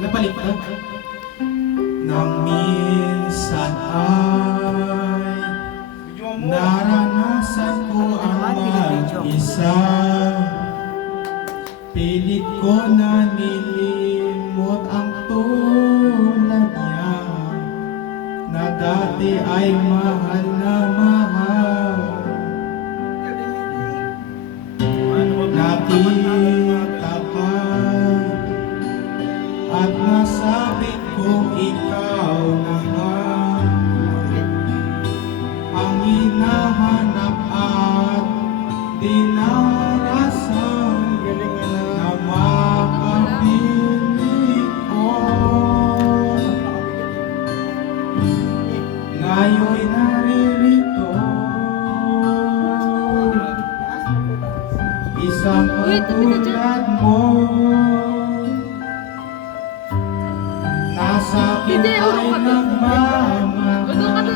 Napaliktad nang minsan ay naranasan ko ang mag-isa. Pilit ko na nilimot ang tulad niya na dati ay mahal na mahal. Nakita ka at nasabi ko ikaw na nga ang hinahanap at dinarasan na makapiling ko. Ngayon'y naririto isang katulad mo. Nasa'kin ay nagmamahal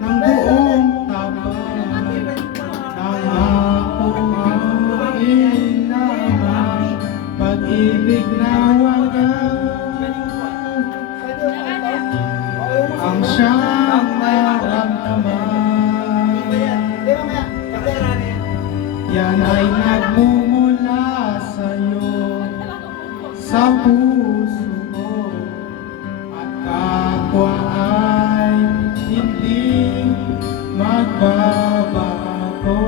ng buong tapat. Nangako ang inaman, pag-ibig na wagas ang siyang naramdaman. Yan ay nagmumula sa'yo, sa puso ko, at kapwa ay hindi magbabago.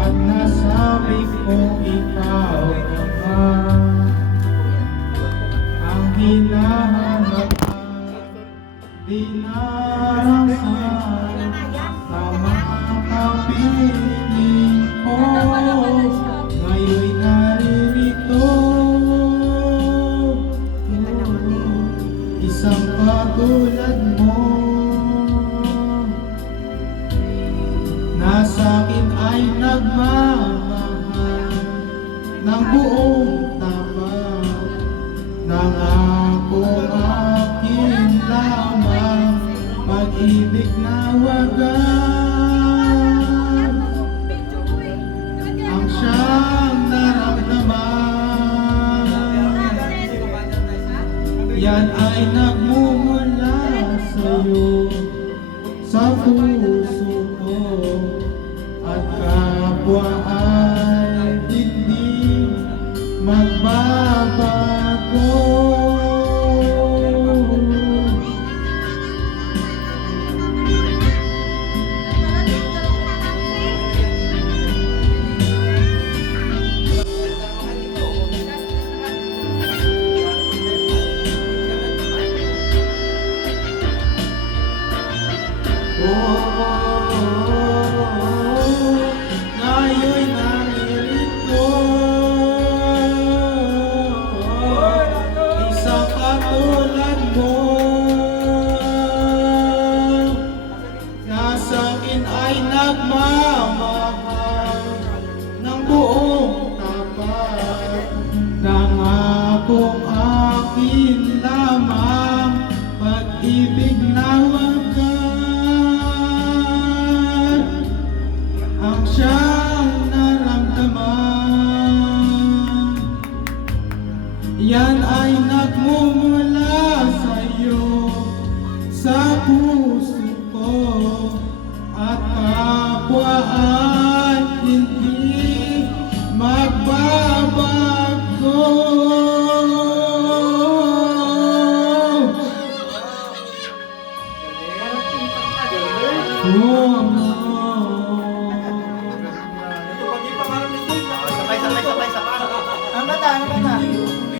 At nasabi ko ikaw naman ang hinahanap at dinarasan na makapiling ko. Ngayon'y naririto isang katulad mo. Nasa'kin ay nagmamahal ng buong tapat. Nangako akin lamang, pag-ibig na wagas ang siyang naramdaman. Yan ay nagmumula sa'yo, sa puso ko, at kapwa ay hindi magbabago. Ngayon'y naririto isang katulad mo. Nasa'kin ay nagmamahal ng buong tapat. Nangakong akin lamang, pag-ibig na wagas ang siyang naramdaman. Yan ay nagmumula sa'yo, sa puso ko, at kapwa ay hindi magbabago. Oh,